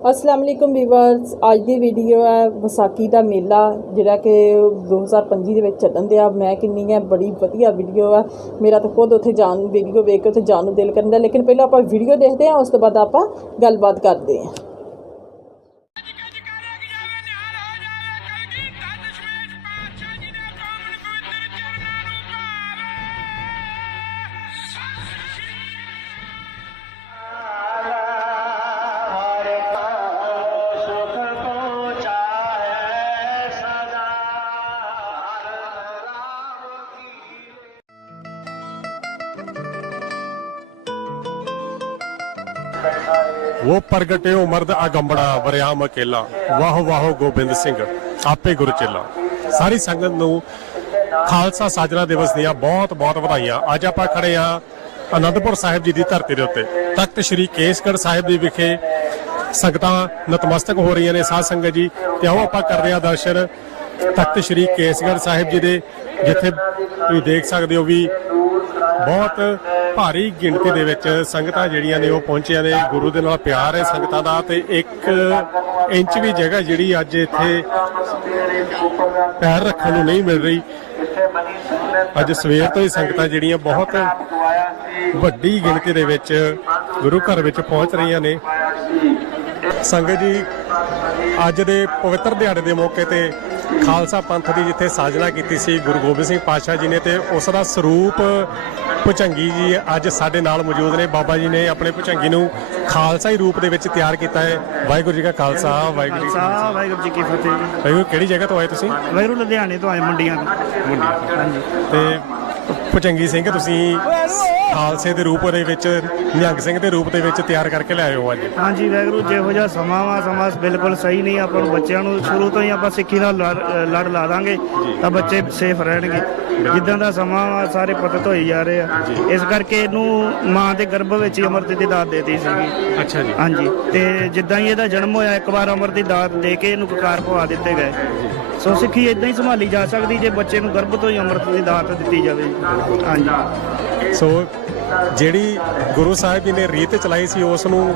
ਅਸਲਾਮ ਅਲੈਕੁਮ viewers, ਅੱਜ ਦੀ video ਹੈ ਵਿਸਾਖੀ ਦਾ ਮੇਲਾ, ਜਿਹੜਾ ਕਿ 2025 ਦੇ ਵਿੱਚ ਚੱਲਣ ਦਿਆ। ਮੈਂ ਕਿੰਨੀ ਹੈ, ਬੜੀ ਵਧੀਆ ਵੀਡੀਓ ਆ ਮੇਰਾ ਤਾਂ ਖੁਦ ਉੱਥੇ ਜਾਣ ਵੀਡੀਓ ਵੇਖ ਕੇ ਉੱਥੇ ਜਾਣ ਨੂੰ ਦਿਲ ਕਰਨ ਦਾ ਲੇਕਿਨ ਪਹਿਲਾਂ ਆਪਾਂ ਵੀਡੀਓ ਦੇਖਦੇ ਹਾਂ, ਉਸ ਤੋਂ ਬਾਅਦ ਆਪਾਂ ਗੱਲਬਾਤ ਕਰਦੇ ਹਾਂ। ਉਹ ਪ੍ਰਗਟੇ ਉਮਰਦ ਅਗੰਬੜਾ, ਵਰਿਆਮ ਅਕੇਲਾ। ਵਾਹ ਵਾਹ, ਗੋਬਿੰਦ ਸਿੰਘ, ਆਪੇ ਗੁਰ ਚੇਲਾ। ਸਾਰੀ ਸੰਗਤ ਨੂੰ ਖਾਲਸਾ ਸਾਜਣਾ ਦਿਵਸ ਦੀਆਂ ਬਹੁਤ ਬਹੁਤ ਵਧਾਈਆਂ। ਅੱਜ ਆਪਾਂ ਖੜੇ ਆ ਅਨੰਦਪੁਰ ਸਾਹਿਬ ਜੀ ਦੀ ਧਰਤੀ ਦੇ ਉੱਤੇ। ਤਖਤ ਸ੍ਰੀ ਕੇਸਗੜ੍ਹ ਸਾਹਿਬ ਦੇ ਵਿਖੇ ਸੰਗਤਾਂ ਨਤਮਸਤਕ ਹੋ ਰਹੀਆਂ ਨੇ ਸਾਧ ਸੰਗਤ ਜੀ। ਤੇ ਆਓ ਆਪਾਂ ਕਰਦੇ ਆ ਦਰਸ਼ਨ ਤਖਤ ਸ੍ਰੀ ਕੇਸਗੜ੍ਹ ਸਾਹਿਬ ਜੀ ਦੇ, ਜਿੱਥੇ ਤੁਸੀਂ ਦੇਖ ਸਕਦੇ ਹੋ ਵੀ ਬਹੁਤ ਭਾਰੀ ਗਿਣਤੀ ਦੇ ਵਿੱਚ ਸੰਗਤਾਂ ਜਿਹੜੀਆਂ ਨੇ ਉਹ ਪਹੁੰਚੀਆਂ ਨੇ। ਗੁਰੂ ਦੇ ਨਾਲ ਪਿਆਰ ਹੈ ਸੰਗਤਾਂ ਦਾ ਤੇ 1 ਇੰਚ ਵੀ ਜਗ੍ਹਾ ਜਿਹੜੀ ਅੱਜ ਇੱਥੇ ਪੈਰ ਰੱਖਣ ਨੂੰ ਨਹੀਂ ਮਿਲ ਰਹੀ। ਅੱਜ ਸਵੇਰ ਤੋਂ ਹੀ ਸੰਗਤਾਂ ਜਿਹੜੀਆਂ ਬਹੁਤ ਵੱਡੀ ਗਿਣਤੀ ਦੇ ਵਿੱਚ ਗੁਰੂ ਘਰ ਵਿੱਚ ਪਹੁੰਚ ਰਹੀਆਂ ਨੇ। ਸੰਗਤ ਜੀ, ਅੱਜ ਦੇ ਪਵਿੱਤਰ ਦਿਹਾੜੇ ਦੇ ਮੌਕੇ ਤੇ ਖਾਲਸਾ ਪੰਥ ਦੀ ਜਿੱਥੇ ਸਾਜਨਾ ਕੀਤੀ ਸੀ ਗੁਰੂ ਗੋਬਿੰਦ ਸਿੰਘ ਪਾਤਸ਼ਾਹ ਜੀ ਨੇ ਤੇ ਉਸ ਦਾ ਸਰੂਪ ਭੁਚੰਗੀ ਜੀ ਅੱਜ ਸਾਡੇ ਨਾਲ ਮੌਜੂਦ ਨੇ। ਬਾਬਾ ਜੀ ਨੇ ਆਪਣੇ ਭੁਚੰਗੀ ਨੂੰ ਖਾਲਸਾਈ ਰੂਪ ਦੇ ਵਿੱਚ ਤਿਆਰ ਕੀਤਾ ਹੈ। ਵਾਹਿਗੁਰੂ ਜੀ ਕਾ ਖਾਲਸਾ ਵਾਹਿਗੁਰੂ ਜੀ ਕੀ ਫਤਿਹ। ਖਾਲਸਾ ਵਾਹਿਗੁਰੂ ਜੀ ਕੀ ਫਤਿਹ। ਵਾਹਿਗੁਰੂ ਕਿਹੜੀ ਜਗ੍ਹਾ ਤੋਂ ਆਏ ਤੁਸੀਂ? ਵਾਹਿਗੁਰੂ ਲੁਧਿਆਣੇ ਤੋਂ ਆਏ ਮੰਡੀਆਂ ਤੋਂ। ਮੁੰਡੀ ਹਾਂਜੀ। ਤੇ ਭੁਚੰਗੀ ਸਿੰਘ ਤੁਸੀਂ ਖਾਲਸੇ ਦੇ ਰੂਪ ਦੇ ਵਿੱਚ ਨਿਹੰਗ ਸਿੰਘ ਦੇ ਰੂਪ ਦੇ ਵਿੱਚ ਤਿਆਰ ਕਰਕੇ ਲਿਆਏ ਹੋ ਅੱਜ। ਹਾਂਜੀ ਵਾਹਿਗੁਰੂ ਜਿਹੋ ਜਿਹਾ ਸਮਾਂ ਵਾ ਸਮਾਂ ਬਿਲਕੁਲ ਸਹੀ ਨਹੀਂ ਆਪਾਂ ਨੂੰ ਬੱਚਿਆਂ ਨੂੰ ਸ਼ੁਰੂ ਤੋਂ ਹੀ ਆਪਾਂ ਸਿੱਖੀ ਦਾ ਲੜ ਲਾ ਦਾਂਗੇ ਤਾਂ ਬੱਚੇ ਸੇਫ ਰਹਿਣਗੇ। ਜਿੱਦਾਂ ਦਾ ਸਮਾਂ ਵਾ ਸਾਰੇ ਪਤਤ ਹੋਈ ਜਾ ਰਹੇ ਆ। ਇਸ ਕਰਕੇ ਇਹਨੂੰ ਮਾਂ ਦੇ ਗਰਭ ਵਿੱਚ ਹੀ ਅੰਮ੍ਰਿਤ ਦੀ ਦਾਤ ਦੇਤੀ ਸੀਗੀ। ਅੱਛਾ ਜੀ। ਹਾਂਜੀ ਤੇ ਜਿੱਦਾਂ ਹੀ ਇਹਦਾ ਜਨਮ ਹੋਇਆ ਇੱਕ ਵਾਰ ਅੰਮ੍ਰਿਤ ਦੀ ਦਾਤ ਦੇ ਕੇ ਇਹਨੂੰ ਕਕਾਰ ਪਵਾ ਦਿੱਤੇ ਗਏ। ਸੋ ਸਿੱਖੀ ਇਦਾਂ ਹੀ ਸੰਭਾਲੀ ਜਾ ਸਕਦੀ ਜੇ ਬੱਚੇ ਨੂੰ ਗਰਭ ਤੋਂ ਹੀ ਅੰਮ੍ਰਿਤ ਦੀ ਦਾਤ ਦਿੱਤੀ ਜਾਵੇ। ਹਾਂਜੀ। ਸੋ ਜਿਹੜੀ ਗੁਰੂ ਸਾਹਿਬ ਜੀ ਨੇ ਰੀਤ ਚਲਾਈ ਸੀ, ਉਸ ਨੂੰ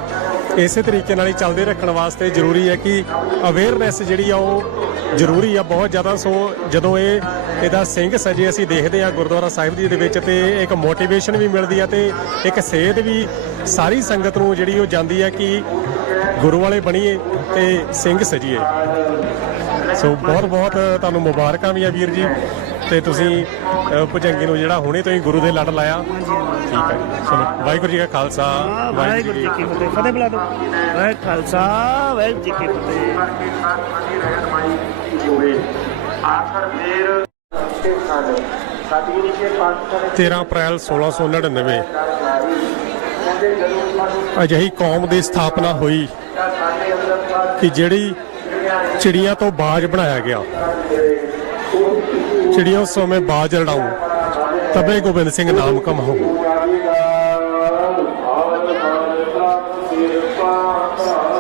ਇਸੇ ਤਰੀਕੇ ਨਾਲ ਹੀ ਚੱਲਦੇ ਰੱਖਣ ਵਾਸਤੇ ਜ਼ਰੂਰੀ ਹੈ ਕਿ ਅਵੇਅਰਨੈਸ ਜਿਹੜੀ ਆ ਉਹ ਜ਼ਰੂਰੀ ਆ ਬਹੁਤ ਜ਼ਿਆਦਾ। ਸੋ ਜਦੋਂ ਇਹ, ਇਹਦਾ ਸਿੰਘ ਸਜੇ ਅਸੀਂ ਦੇਖਦੇ ਆ ਗੁਰਦੁਆਰਾ ਸਾਹਿਬ ਜੀ ਦੇ ਵਿੱਚ ਤੇ ਇੱਕ ਮੋਟੀਵੇਸ਼ਨ ਵੀ ਮਿਲਦੀ ਆ ਤੇ ਇੱਕ ਸੇਧ ਵੀ ਸਾਰੀ ਸੰਗਤ ਨੂੰ ਜਿਹੜੀ ਉਹ ਜਾਂਦੀ ਆ ਕਿ ਗੁਰੂ ਵਾਲੇ ਬਣੀਏ ਤੇ ਸਿੰਘ ਸਜੀਏ। ਸੋ ਬਹੁਤ ਬਹੁਤ ਤੁਹਾਨੂੰ ਮੁਬਾਰਕਾਂ ਵੀ ਆ ਵੀਰ ਜੀ। ਤੇ ਤੁਸੀਂ ਭੁਜੰਗੀ ਨੂੰ ਜਿਹੜਾ ਹੁਣੇ ਤੁਸੀਂ ਗੁਰੂ ਦੇ ਲੜ ਲਾਇਆ। ਠੀਕ ਹੈ ਚਲੋ ਵਾਹਿਗੁਰੂ ਜੀ ਕਾ ਖਾਲਸਾ ਵਾਹਿਗੁਰੂ ਜੀ ਕੀ ਫਤਿਹ। ਫਤਿਹ ਬੁਲਾ ਦਿਓ। ਵਾਹਿ ਖਾਲਸਾ ਵਾਹਿਗੁਰੂ ਜੀ ਕੀ ਫਤਿਹ। ਆਖਰ ਮੇਰ 13 ਅਪ੍ਰੈਲ 1699 ਅਜਿਹੀ ਕੌਮ ਦੀ ਸਥਾਪਨਾ ਹੋਈ ਕਿ ਜਿਹੜੀ ਚਿੜੀਆਂ ਤੋਂ ਬਾਜ ਬਣਾਇਆ ਗਿਆ। ਚਿੜੀਆਂ ਸੋਮੇ ਬਾਜ ਲੜਾਉ ਤਬੇ ਗੋਬਿੰਦ ਸਿੰਘ ਨਾਮ ਕਮਾਉ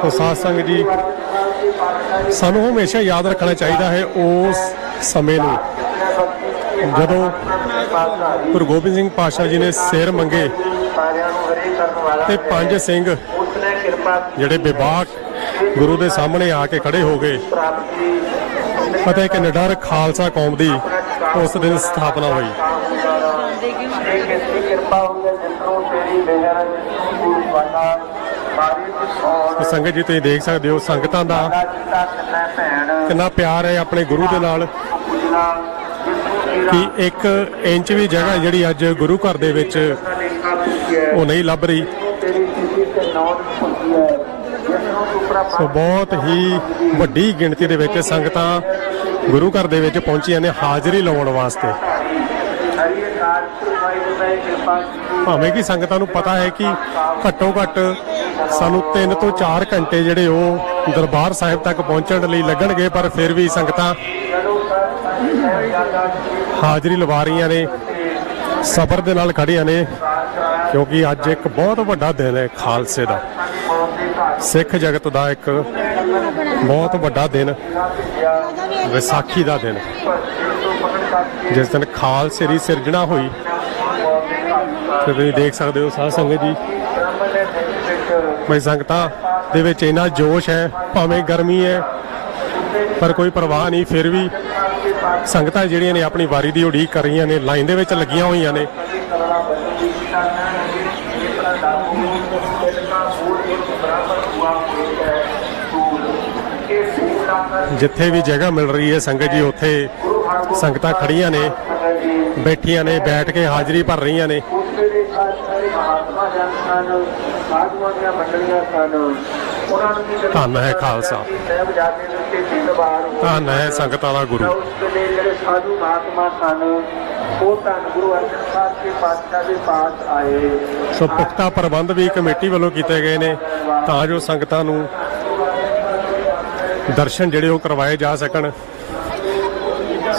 ਸੋ ਸਾਧ ਸੰਗਤ ਜੀ, ਸਾਨੂੰ ਹਮੇਸ਼ਾ ਯਾਦ ਰੱਖਣਾ ਚਾਹੀਦਾ ਹੈ ਉਸ ਸਮੇਂ ਨੂੰ। ਜਦੋਂ ਗੁਰੂ ਗੋਬਿੰਦ ਸਿੰਘ ਪਾਤਸ਼ਾਹ ਜੀ ਨੇ ਸਿਰ ਮੰਗੇ ਤੇ ਪੰਜ ਸਿੰਘ ਜਿਹੜੇ ਬੇਬਾਕ ਗੁਰੂ ਦੇ ਸਾਹਮਣੇ ਆ ਕੇ ਖੜੇ ਹੋ ਗਏ। ਅਤੇ ਇੱਕ ਨਿਡਰ ਖਾਲਸਾ ਕੌਮ ਦੀ ਉਸ ਦਿਨ ਸਥਾਪਨਾ ਹੋਈ। ਇਹ ਕਿਸੀ ਕਿਰਪਾ ਹੋਵੇ ਜਿਸਨੂੰ ਤੇਰੀ ਮਿਹਰ ਕੁਰਬਾਨਾ ਸੰਗਤ ਜੀ, ਤੁਸੀਂ ਦੇਖ ਸਕਦੇ ਹੋ ਸੰਗਤਾਂ ਦਾ ਕਿੰਨਾ ਪਿਆਰ ਹੈ ਆਪਣੇ ਗੁਰੂ ਦੇ ਨਾਲ। ਕਿ ਇੱਕ ਇੰਚ ਵੀ ਜਗ੍ਹਾ ਜਿਹੜੀ ਅੱਜ ਗੁਰੂ ਘਰ ਦੇ ਵਿੱਚ ਉਹ ਨਹੀਂ ਲੱਭ ਰਹੀ। ਸੋ ਬਹੁਤ ਹੀ ਵੱਡੀ ਗਿਣਤੀ ਦੇ ਵਿੱਚ ਸੰਗਤਾਂ ਗੁਰੂ ਘਰ ਦੇ ਵਿੱਚ ਪਹੁੰਚੀਆਂ ਨੇ ਹਾਜ਼ਰੀ ਲਾਉਣ ਵਾਸਤੇ। ਭਾਵੇਂ ਕਿ ਸੰਗਤਾਂ ਨੂੰ ਪਤਾ ਹੈ ਕਿ ਘੱਟੋ ਘੱਟ ਸਾਨੂੰ 3 ਤੋਂ 4 ਘੰਟੇ ਜਿਹੜੇ ਉਹ ਦਰਬਾਰ ਸਾਹਿਬ ਤੱਕ ਪਹੁੰਚਣ ਲਈ ਲੱਗਣਗੇ, ਪਰ ਫਿਰ ਵੀ ਸੰਗਤਾਂ ਹਾਜ਼ਰੀ ਲਵਾ ਰਹੀਆਂ ਨੇ, ਸਬਰ ਦੇ ਨਾਲ ਖੜੀਆਂ ਨੇ, ਕਿਉਂਕਿ ਅੱਜ ਇੱਕ ਬਹੁਤ ਵੱਡਾ ਦਿਨ ਹੈ ਖਾਲਸੇ ਦਾ। ਸਿੱਖ ਜਗਤ ਦਾ ਇੱਕ ਬਹੁਤ ਵੱਡਾ ਦਿਨ। ਵਿਸਾਖੀ ਦਾ ਦਿਨ। ਜਿਸ ਦਿਨ ਖਾਲਸੇ ਦੀ ਸਿਰਜਣਾ ਹੋਈ। ਤੇ ਤੁਸੀਂ ਦੇਖ ਸਕਦੇ ਹੋ ਸਾਧ ਸੰਗਤ ਜੀ। ਮੈਂ ਸੰਗਤਾਂ ਦੇ ਵਿੱਚ ਇੰਨਾ ਜੋਸ਼ ਹੈ, ਭਾਵੇਂ ਗਰਮੀ ਹੈ, ਪਰ ਕੋਈ ਪਰਵਾਹ ਨਹੀਂ, ਫਿਰ ਵੀ ਸੰਗਤਾਂ ਜਿਹੜੀਆਂ ਨੇ ਆਪਣੀ ਵਾਰੀ ਦੀ ਉਡੀਕ ਕਰ ਰਹੀਆਂ ਨੇ, ਲਾਈਨ ਦੇ ਵਿੱਚ ਲੱਗੀਆਂ ਹੋਈਆਂ ਨੇ। ਜਿੱਥੇ ਵੀ ਜਗ੍ਹਾ ਮਿਲ ਰਹੀ ਹੈ ਸੰਗਤ ਜੀ, ਉੱਥੇ ਸੰਗਤਾਂ ਖੜੀਆਂ ਨੇ, ਬੈਠੀਆਂ ਨੇ, ਬੈਠ ਕੇ ਹਾਜ਼ਰੀ ਭਰ ਰਹੀਆਂ ਨੇ। ਧੰਨ ਹੈ ਖਾਲਸਾ। ਧੰਨ ਹੈ ਸੰਗਤਾਂ ਦਾ ਗੁਰੂ। ਜਿਹੜੇ ਸਾਧੂ ਮਹਾਤਮਾ ਸਨ ਉਹ ਧੰਨ ਗੁਰੂ ਅਰਜਨ ਸਾਹਿਬ ਦੇ ਪਾਤਸ਼ਾਹ ਦੇ ਪਾਸ ਆਏ ਸੋ ਪੁਖਤਾ ਪ੍ਰਬੰਧ ਵੀ ਕਮੇਟੀ ਵੱਲੋਂ ਕੀਤੇ ਗਏ ਨੇ ਤਾਂ ਜੋ ਸੰਗਤਾਂ ਨੂੰ ਦਰਸ਼ਨ ਜਿਹੜੇ ਉਹ ਕਰਵਾਏ ਜਾ ਸਕਣ।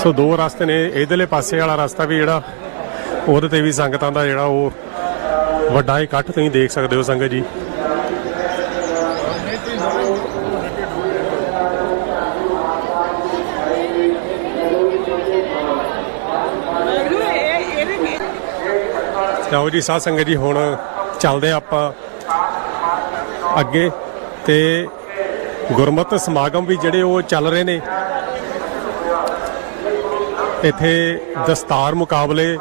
ਸੋ ਦੋ ਰਸਤੇ ਨੇ ਇਧਰਲੇ ਪਾਸੇ ਵਾਲਾ ਰਸਤਾ ਵੀ ਜਿਹੜਾ, ਉਹਦੇ ਤੇ ਵੀ ਸੰਗਤਾਂ ਦਾ ਜਿਹੜਾ ਉਹ ਵੱਡਾ ਇਕੱਠ ਤੁਸੀਂ ਦੇਖ ਸਕਦੇ ਹੋ ਸੰਗਤ ਜੀ। ਲਓ ਜੀ, ਸਾਧ ਸੰਗਤ ਜੀ, ਹੁਣ ਚੱਲਦੇ ਹਾਂ ਆਪਾਂ ਅੱਗੇ ਤੇ ਗੁਰਮਤਿ ਸਮਾਗਮ ਵੀ ਜਿਹੜੇ ਉਹ ਚੱਲ ਰਹੇ ਨੇ। ਇੱਥੇ ਦਸਤਾਰ ਮੁਕਾਬਲੇ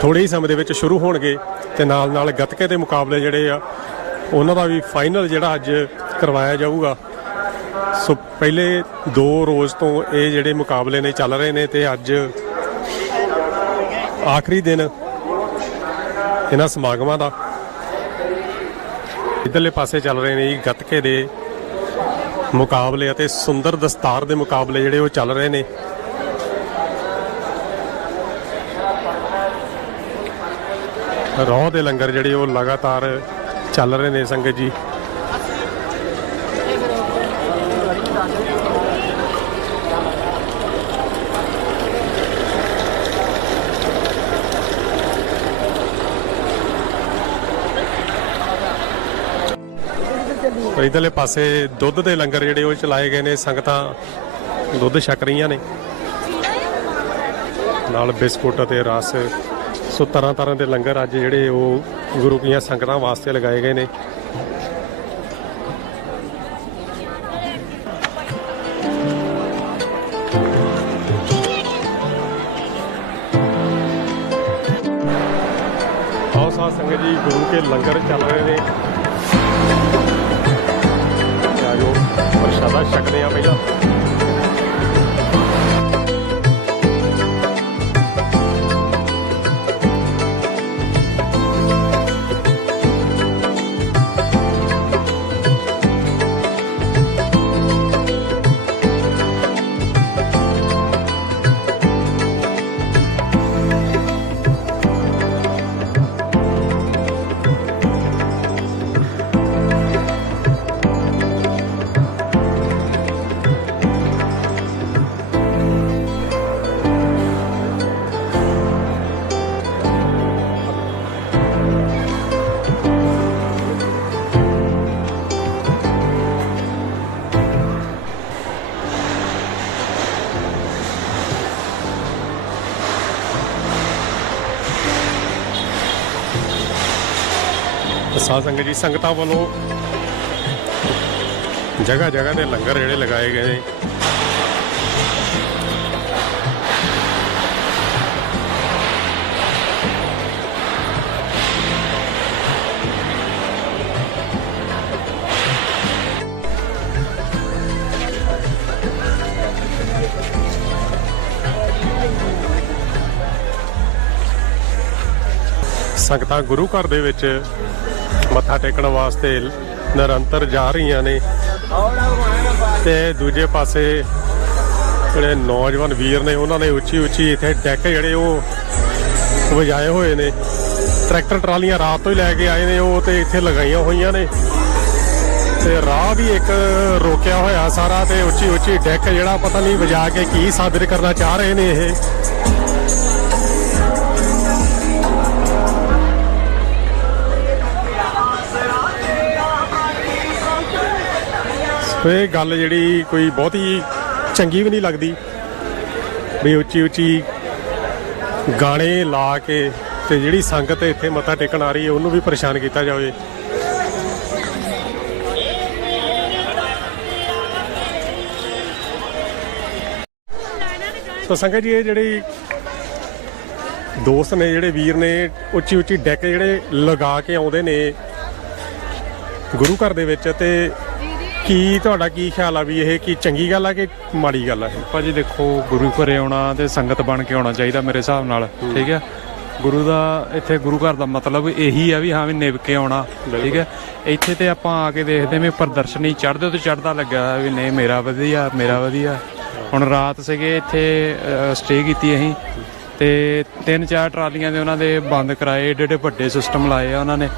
ਥੋੜੇ ਹੀ ਸਮੇਂ ਦੇ ਵਿੱਚ ਸ਼ੁਰੂ ਹੋਣਗੇ ਤੇ ਨਾਲ ਨਾਲ ਗੱਤਕੇ ਦੇ ਮੁਕਾਬਲੇ ਜਿਹੜੇ ਆ, ਉਹਨਾਂ ਦਾ ਵੀ ਫਾਈਨਲ ਜਿਹੜਾ ਅੱਜ ਕਰਵਾਇਆ ਜਾਊਗਾ। ਸੋ ਪਹਿਲੇ ਦੋ ਰੋਜ਼ ਤੋਂ ਇਹ ਜਿਹੜੇ ਮੁਕਾਬਲੇ ਨੇ ਚੱਲ ਰਹੇ ਨੇ ਤੇ ਅੱਜ ਆਖਰੀ ਦਿਨ ਇਹਨਾਂ ਸਮਾਗਮਾਂ ਦਾ। ਇਧਰਲੇ ਪਾਸੇ ਚੱਲ ਰਹੇ ਨੇ ਜੀ ਗੱਤਕੇ ਦੇ ਮੁਕਾਬਲੇ ਅਤੇ ਸੁੰਦਰ ਦਸਤਾਰ ਦੇ ਮੁਕਾਬਲੇ ਜਿਹੜੇ ਉਹ ਚੱਲ ਰਹੇ ਨੇ। ਰੋਹ ਦੇ ਲੰਗਰ ਜਿਹੜੇ ਉਹ ਲਗਾਤਾਰ ਚੱਲ ਰਹੇ ਨੇ ਸੰਗਤ ਜੀ। ਤੇ ਇਧਰਲੇ ਪਾਸੇ ਦੁੱਧ ਦੇ ਲੰਗਰ ਜਿਹੜੇ ਉਹ ਚਲਾਏ ਗਏ ਨੇ, ਸੰਗਤਾਂ ਦੁੱਧ ਛਕ ਰਹੀਆਂ ਨੇ। ਨਾਲ ਬਿਸਕੁਟ ਅਤੇ ਰਸ। ਸੋ ਤਰ੍ਹਾਂ ਤਰ੍ਹਾਂ ਦੇ ਲੰਗਰ ਅੱਜ ਜਿਹੜੇ ਉਹ ਗੁਰੂ ਕੀਆਂ ਸੰਗਤਾਂ ਵਾਸਤੇ ਲਗਾਏ ਗਏ ਨੇ। ਆਓ ਸਾਧ ਸੰਗਤ ਜੀ, ਗੁਰੂ ਕੇ ਲੰਗਰ ਚੱਲ ਰਹੇ ਨੇ। ਪ੍ਰਸ਼ਾਦਾ ਛਕਦੇ ਆ ਪਹਿਲਾਂ ਸਾਧ ਸੰਗਤ ਜੀ ਸੰਗਤਾਂ ਵੱਲੋਂ ਜਗ੍ਹਾ ਜਗ੍ਹਾ ਤੇ ਲੰਗਰ ਜਿਹੜੇ ਲਗਾਏ ਗਏ ਨੇ। ਸੰਗਤਾਂ ਗੁਰੂ ਘਰ ਦੇ ਵਿੱਚ ਮੱਥਾ ਟੇਕਣ ਵਾਸਤੇ ਨਿਰੰਤਰ ਜਾ ਰਹੀਆਂ ਨੇ। ਤੇ ਦੂਜੇ ਪਾਸੇ ਜਿਹੜੇ ਨੌਜਵਾਨ ਵੀਰ ਨੇ, ਉਹਨਾਂ ਨੇ ਉੱਚੀ ਉੱਚੀ ਇੱਥੇ ਡੈਕ ਜਿਹੜੇ ਉਹ ਵਜਾਏ ਹੋਏ ਨੇ। ਟਰੈਕਟਰ ਟਰਾਲੀਆਂ ਰਾਤ ਤੋਂ ਹੀ ਲੈ ਕੇ ਆਏ ਨੇ, ਉਹ ਤੇ ਇੱਥੇ ਲਗਾਈਆਂ ਹੋਈਆਂ ਨੇ। ਤੇ ਰਾਹ ਵੀ ਇੱਕ ਰੋਕਿਆ ਹੋਇਆ ਸਾਰਾ ਤੇ ਉੱਚੀ ਉੱਚੀ ਡੈਕ ਜਿਹੜਾ ਪਤਾ ਨਹੀਂ ਵਜਾ ਕੇ ਕੀ ਸਾਬਿਤ ਕਰਨਾ ਚਾਹ ਰਹੇ ਨੇ ਇਹ। ਇਹ ਗੱਲ ਜਿਹੜੀ ਕੋਈ ਬਹੁਤ ਹੀ ਚੰਗੀ ਵੀ ਨਹੀਂ ਲੱਗਦੀ। ਵੀ ਉੱਚੀ ਉੱਚੀ ਗਾਣੇ ਲਾ ਕੇ ਤੇ ਜਿਹੜੀ ਸੰਗਤ ਇੱਥੇ ਮੱਥਾ ਟੇਕਣ ਆ ਰਹੀ ਹੈ, ਉਹਨੂੰ ਵੀ ਪਰੇਸ਼ਾਨ ਕੀਤਾ ਜਾਵੇ। ਤਾਂ ਸੰਗਤ ਜੀ, ਇਹ ਜਿਹੜੀ ਦੋਸਤ ਨੇ, ਜਿਹੜੇ ਵੀਰ ਨੇ, ਉੱਚੀ ਉੱਚੀ ਡੈਕ ਜਿਹੜੇ ਲਗਾ ਕੇ ਆਉਂਦੇ ਨੇ ਗੁਰੂ ਘਰ ਦੇ ਵਿੱਚ ਤੇ ਕੀ ਤੁਹਾਡਾ ਕੀ ਖਿਆਲ ਆ ਵੀ ਇਹ ਕੀ ਚੰਗੀ ਗੱਲ ਆ ਕਿ ਮਾੜੀ ਗੱਲ ਆ ਇਹ? ਭਾਜੀ ਦੇਖੋ ਗੁਰੂ ਘਰੇ ਆਉਣਾ ਤੇ ਸੰਗਤ ਬਣ ਕੇ ਆਉਣਾ ਚਾਹੀਦਾ ਮੇਰੇ ਹਿਸਾਬ ਨਾਲ ਠੀਕ ਹੈ? ਗੁਰੂ ਦਾ ਇੱਥੇ ਗੁਰੂ ਘਰ ਦਾ ਮਤਲਬ ਇਹੀ ਆ ਵੀ ਹਾਂ ਵੀ ਨਿਭ ਕੇ ਆਉਣਾ ਠੀਕ ਹੈ? ਇੱਥੇ ਤੇ ਆਪਾਂ ਆ ਕੇ ਦੇਖਦੇ ਵੀ ਪ੍ਰਦਰਸ਼ਨੀ ਚੜ੍ਹਦੇ ਤੋਂ ਚੜ੍ਹਦਾ ਲੱਗਾ ਵੀ ਨਹੀਂ ਮੇਰਾ ਵਧੀਆ ਮੇਰਾ ਵਧੀਆ। ਹੁਣ ਰਾਤ ਸੀਗੇ ਇੱਥੇ ਸਟੇ ਕੀਤੀ ਅਸੀਂ। ਤੇ ਤਿੰਨ ਚਾਰ ਟਰਾਲੀਆਂ ਦੇ ਉਹਨਾਂ ਦੇ ਬੰਦ ਕਰਾਏ ਏਡੇ ਏਡੇ ਵੱਡੇ ਸਿਸਟਮ ਲਾਏ ਆ ਉਹਨਾਂ ਨੇ।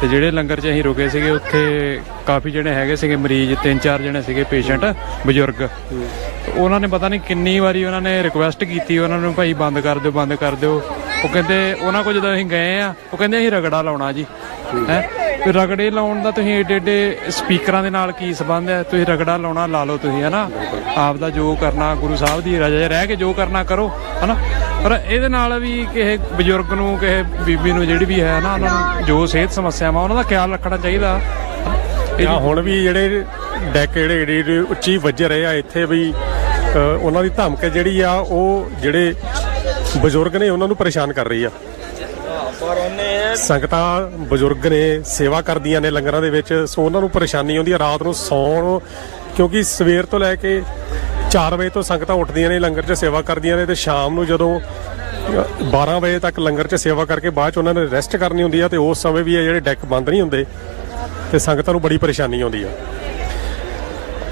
ਤੇ ਜਿਹੜੇ ਲੰਗਰ 'ਚ ਅਸੀਂ ਰੁਕੇ ਸੀਗੇ ਉੱਥੇ ਕਾਫੀ ਜਿਹੜੇ ਹੈਗੇ ਸੀਗੇ ਮਰੀਜ਼ ਤਿੰਨ ਚਾਰ ਜਣੇ ਸੀਗੇ ਪੇਸ਼ੈਂਟ ਬਜ਼ੁਰਗ। ਉਹਨਾਂ ਨੇ ਪਤਾ ਨਹੀਂ ਕਿੰਨੀ ਵਾਰੀ ਉਹਨਾਂ ਨੇ ਰਿਕੁਐਸਟ ਕੀਤੀ ਉਹਨਾਂ ਨੂੰ ਭਾਈ ਬੰਦ ਕਰ ਦਿਓ ਬੰਦ ਕਰ ਦਿਓ। ਉਹ ਕਹਿੰਦੇ ਉਹਨਾਂ ਕੋਲ ਜਦੋਂ ਅਸੀਂ ਗਏ ਆ ਉਹ ਕਹਿੰਦੇ ਅਸੀਂ ਰਗੜਾ ਲਾਉਣਾ ਜੀ। ਹੈ? ਤੇ ਰਗੜੇ ਲਾਉਣ ਦਾ ਤੁਸੀਂ ਏਡੇ ਏਡੇ ਸਪੀਕਰਾਂ ਦੇ ਨਾਲ ਕੀ ਸੰਬੰਧ ਹੈ? ਤੁਸੀਂ ਰਗੜਾ ਲਾਉਣਾ ਲਾ ਲਓ ਤੁਸੀਂ ਹਨਾ? ਆਪ ਦਾ ਜੋ ਕਰਨਾ ਗੁਰੂ ਸਾਹਿਬ ਦੀ ਰਜਾ ਰਹਿ ਕੇ ਜੋ ਕਰਨਾ ਕਰੋ ਹਨਾ? ਪਰ ਇਹਦੇ ਨਾਲ ਵੀ ਕਿਸੇ ਬਜ਼ੁਰਗ ਨੂੰ ਕਿਸੇ ਬੀਬੀ ਨੂੰ ਜਿਹੜੀ ਵੀ ਹੈ ਨਾ ਉਹਨਾਂ ਨੂੰ ਜੋ ਸਿਹਤ ਸਮੱਸਿਆਵਾਂ ਉਹਨਾਂ ਦਾ ਖਿਆਲ ਰੱਖਣਾ ਚਾਹੀਦਾ। ਜਾਂ ਹੁਣ ਵੀ ਜਿਹੜੇ ਡੈਕ ਜਿਹੜੇ ਉੱਚੀ ਵੱਜ ਰਹੇ ਆ ਇੱਥੇ ਵੀ ਉਹਨਾਂ ਦੀ ਧਮਕ ਜਿਹੜੀ ਆ ਉਹ ਜਿਹੜੇ ਬਜ਼ੁਰਗ ਨੇ ਉਹਨਾਂ ਨੂੰ ਪਰੇਸ਼ਾਨ ਕਰ ਰਹੀ ਆ। ਸੰਗਤਾਂ ਬਜ਼ੁਰਗ ਨੇ ਸੇਵਾ ਕਰਦੀਆਂ ਨੇ ਲੰਗਰਾਂ ਦੇ ਵਿੱਚ ਸੋ ਉਹਨਾਂ ਨੂੰ ਪਰੇਸ਼ਾਨੀ ਆਉਂਦੀ ਆ। ਰਾਤ ਨੂੰ ਸੌਣ ਕਿਉਂਕਿ ਸਵੇਰ ਤੋਂ ਲੈ ਕੇ 4 ਵਜੇ ਤੋਂ ਸੰਗਤਾਂ ਉੱਠਦੀਆਂ ਨੇ ਲੰਗਰ 'ਚ ਸੇਵਾ ਕਰਦੀਆਂ ਨੇ ਤੇ ਸ਼ਾਮ ਨੂੰ ਜਦੋਂ ਅ, 12 ਵਜੇ ਤੱਕ ਲੰਗਰ 'ਚ ਸੇਵਾ ਕਰਕੇ ਬਾਅਦ 'ਚ ਉਹਨਾਂ ਨੇ ਰੈਸਟ ਕਰਨੀ ਹੁੰਦੀ ਆ ਤੇ ਉਸ ਸਮੇਂ ਵੀ ਇਹ ਜਿਹੜੇ ਡੈਕ ਬੰਦ ਨਹੀਂ ਹੁੰਦੇ ਤੇ ਸੰਗਤਾਂ ਨੂੰ ਬੜੀ ਪਰੇਸ਼ਾਨੀ ਆਉਂਦੀ ਆ।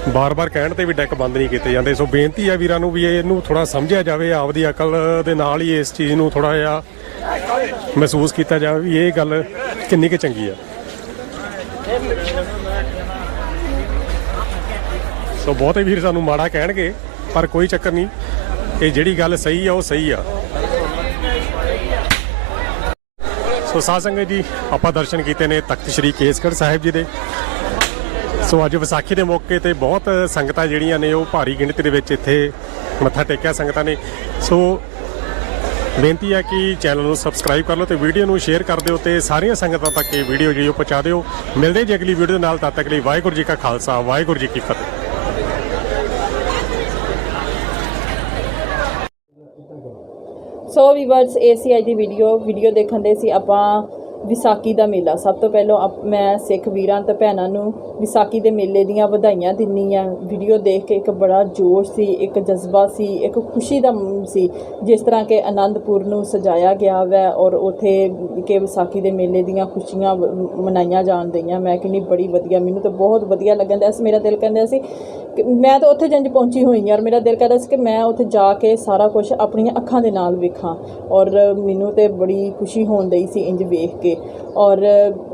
ਬਾਰ-ਬਾਰ ਕਹਿਣ ਤੇ ਵੀ ਡੈਕ ਬੰਦ ਨਹੀਂ ਕੀਤੇ ਜਾਂਦੇ। ਸੋ ਬੇਨਤੀ ਆ ਵੀਰਾਂ ਨੂੰ ਵੀ ਇਹਨੂੰ ਥੋੜਾ ਸਮਝਿਆ ਜਾਵੇ, ਆਪਦੀ ਅਕਲ ਦੇ ਨਾਲ ਹੀ ਇਸ ਚੀਜ਼ ਨੂੰ ਥੋੜਾ ਜਿਹਾ ਮਹਿਸੂਸ ਕੀਤਾ ਜਾਵੇ ਵੀ ਇਹ ਗੱਲ ਕਿੰਨੀ ਕੁ ਚੰਗੀ ਆ। ਸੋ ਬਹੁਤੇ ਵੀਰ ਸਾਨੂੰ ਮਾੜਾ ਕਹਿਣਗੇ, ਪਰ ਕੋਈ ਚੱਕਰ ਨਹੀਂ। ਇਹ ਜਿਹੜੀ ਗੱਲ ਸਹੀ ਆ, ਉਹ ਸਹੀ ਆ। ਸੋ ਸਾਧ ਸੰਗਤ ਜੀ, ਆਪਾਂ ਦਰਸ਼ਨ ਕੀਤੇ ਨੇ ਤਖਤ ਸ੍ਰੀ ਕੇਸਗੜ੍ਹ ਸਾਹਿਬ ਜੀ ਦੇ। ਸੋ ਅੱਜ ਵਿਸਾਖੀ ਦੇ ਮੌਕੇ ਤੇ ਬਹੁਤ ਸੰਗਤਾਂ ਜਿਹੜੀਆਂ ਨੇ ਉਹ ਭਾਰੀ ਗਿਣਤੀ ਦੇ ਵਿੱਚ ਇੱਥੇ ਮੱਥਾ ਟੇਕਿਆ ਸੰਗਤਾਂ ਨੇ। ਸੋ ਬੇਨਤੀ ਹੈ ਕਿ ਚੈਨਲ ਨੂੰ ਸਬਸਕ੍ਰਾਈਬ ਕਰ ਲਓ ਤੇ ਵੀਡੀਓ ਨੂੰ ਸ਼ੇਅਰ ਕਰ ਦਿਓ ਤੇ ਸਾਰੀਆਂ ਸੰਗਤਾਂ ਤੱਕ ਇਹ ਵੀਡੀਓ ਜਿਹੜੀ ਉਹ ਪਹੁੰਚਾ ਦਿਓ। ਮਿਲਦੇ ਜੀ ਅਗਲੀ ਵੀਡੀਓ ਦੇ ਨਾਲ, ਤਦ ਤੱਕ ਲਈ ਵਾਹਿਗੁਰੂ ਜੀ ਕਾ ਖਾਲਸਾ, ਵਾਹਿਗੁਰੂ ਜੀ ਕੀ ਫਤਿਹ। ਸੋ ਵੀਵਰਸ ਏਸੀਆਈ ਦੀ ਵੀਡੀਓ ਵੀਡੀਓ ਦੇਖਣ ਦੇ ਸੀ ਆਪਾਂ ਵਿਸਾਖੀ ਦਾ ਮੇਲਾ। ਸਭ ਤੋਂ ਪਹਿਲਾਂ ਆਪ- ਮੈਂ ਸਿੱਖ ਵੀਰਾਂ ਤੇ ਭੈਣਾਂ ਨੂੰ ਵਿਸਾਖੀ ਦੇ ਮੇਲੇ ਦੀਆਂ ਵਧਾਈਆਂ ਦਿੰਨੀ ਆ। ਵੀਡੀਓ ਦੇਖ ਕੇ ਇੱਕ ਬੜਾ ਜੋਸ਼ ਸੀ, ਇੱਕ ਜਜ਼ਬਾ ਸੀ, ਇੱਕ ਖੁਸ਼ੀ ਦਾ ਸੀ। ਜਿਸ ਤਰ੍ਹਾਂ ਕਿ ਆਨੰਦਪੁਰ ਨੂੰ ਸਜਾਇਆ ਗਿਆ ਵੈ ਔਰ ਉਥੇ ਕਿ ਵਿਸਾਖੀ ਦੇ ਮੇਲੇ ਦੀਆਂ ਖੁਸ਼ੀਆਂ ਮਨਾਈਆਂ ਜਾਣ ਦਈਆਂ। ਮੈਂ ਕਿੰਨੀ ਬੜੀ ਵਧੀਆ, ਮੈਨੂੰ ਤਾਂ ਬਹੁਤ ਵਧੀਆ ਲੱਗਣ ਦਿਆ ਸੀ। ਮੇਰਾ ਦਿਲ ਕਹਿੰਦਾ ਸੀ ਕਿ ਮੈਂ ਤਾਂ ਉੱਥੇ ਜੰਜ ਪਹੁੰਚੀ ਹੋਈ ਹਾਂ ਔਰ ਮੇਰਾ ਦਿਲ ਕਰਦਾ ਸੀ ਕਿ ਮੈਂ ਉੱਥੇ ਜਾ ਕੇ ਸਾਰਾ ਕੁਝ ਆਪਣੀਆਂ ਅੱਖਾਂ ਦੇ ਨਾਲ ਵੇਖਾਂ। ਔਰ ਮੈਨੂੰ ਤੇ ਬੜੀ ਖੁਸ਼ੀ ਹੋਣ ਦਈ ਸੀ ਇੰਜ ਵੇਖ ਕੇ। ਔਰ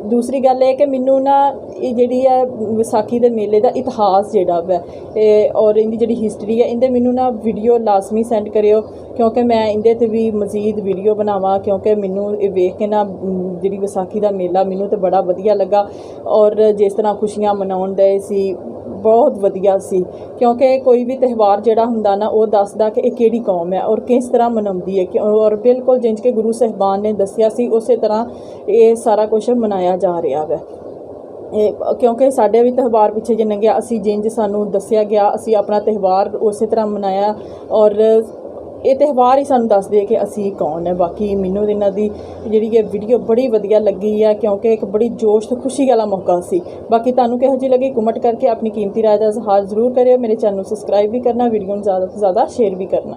ਦੂਸਰੀ ਗੱਲ ਇਹ ਕਿ ਮੈਨੂੰ ਨਾ ਇਹ ਜਿਹੜੀ ਹੈ ਵਿਸਾਖੀ ਦੇ ਮੇਲੇ ਦਾ ਇਤਿਹਾਸ ਜਿਹੜਾ ਵਾ, ਇਹ ਔਰ ਇਹਦੀ ਜਿਹੜੀ ਹਿਸਟਰੀ ਹੈ, ਇਹਦੇ ਮੈਨੂੰ ਨਾ ਵੀਡੀਓ ਲਾਜ਼ਮੀ ਸੈਂਡ ਕਰਿਓ, ਕਿਉਂਕਿ ਮੈਂ ਇਹਦੇ ਤੇ ਵੀ ਮਜ਼ੀਦ ਵੀਡੀਓ ਬਣਾਵਾਂ, ਕਿਉਂਕਿ ਮੈਨੂੰ ਇਹ ਵੇਖ ਕੇ ਨਾ ਜਿਹੜੀ ਵਿਸਾਖੀ ਦਾ ਮੇਲਾ ਮੈਨੂੰ ਤੇ ਬੜਾ ਵਧੀਆ ਲੱਗਾ। ਔਰ ਜਿਸ ਤਰ੍ਹਾਂ ਖੁਸ਼ੀਆਂ ਮਨਾਉਣ ਦੇ ਸੀ ਬਹੁਤ ਵਧੀਆ ਸੀ, ਕਿਉਂਕਿ ਕੋਈ ਵੀ ਤਿਉਹਾਰ ਜਿਹੜਾ ਹੁੰਦਾ ਨਾ, ਉਹ ਦੱਸਦਾ ਕਿ ਇਹ ਕਿਹੜੀ ਕੌਮ ਹੈ ਔਰ ਕਿਸ ਤਰ੍ਹਾਂ ਮਨਾਉਂਦੀ ਹੈ ਕਿ ਔਰ ਬਿਲਕੁਲ ਜਿੰਜ ਕੇ ਗੁਰੂ ਸਾਹਿਬਾਨ ਨੇ ਦੱਸਿਆ ਸੀ, ਉਸੇ ਤਰ੍ਹਾਂ ਇਹ ਸਾਰਾ ਕੁਝ ਮਨਾਇਆ ਜਾ ਰਿਹਾ ਹੈ ਕਿਉਂਕਿ ਸਾਡੇ ਵੀ ਤਿਉਹਾਰ ਪਿੱਛੇ ਜੇ ਲੰਘਿਆ ਅਸੀਂ ਜਿੰਜ ਸਾਨੂੰ ਦੱਸਿਆ ਗਿਆ, ਅਸੀਂ ਆਪਣਾ ਤਿਉਹਾਰ ਉਸੇ ਤਰ੍ਹਾਂ ਮਨਾਇਆ ਔਰ ਇਹ ਤਿਉਹਾਰ ਹੀ ਸਾਨੂੰ ਦੱਸਦੇ ਕਿ ਅਸੀਂ ਕੌਣ ਹੈ ਬਾਕੀ ਮੈਨੂੰ ਇਹਨਾਂ ਦੀ ਜਿਹੜੀ ਇਹ ਵੀਡੀਓ ਬੜੀ ਵਧੀਆ ਲੱਗੀ ਆ, ਕਿਉਂਕਿ ਇੱਕ ਬੜੀ ਜੋਸ਼ ਤੇ ਖੁਸ਼ੀ ਵਾਲਾ ਮੌਕਾ ਸੀ। ਬਾਕੀ ਤੁਹਾਨੂੰ ਕਿਹੋ ਜਿਹੀ ਲੱਗੀ, ਕਮੈਂਟ ਕਰਕੇ ਆਪਣੀ ਕੀਮਤੀ ਰਾਏ ਦਾ ਇਜ਼ਹਾਰ ਜ਼ਰੂਰ ਕਰਿਓ। ਮੇਰੇ ਚੈਨਲ ਨੂੰ ਸਬਸਕ੍ਰਾਈਬ ਵੀ ਕਰਨਾ ਵੀਡੀਓ ਨੂੰ ਜ਼ਿਆਦਾ ਤੋਂ ਜ਼ਿਆਦਾ ਸ਼ੇਅਰ ਵੀ ਕਰਨਾ।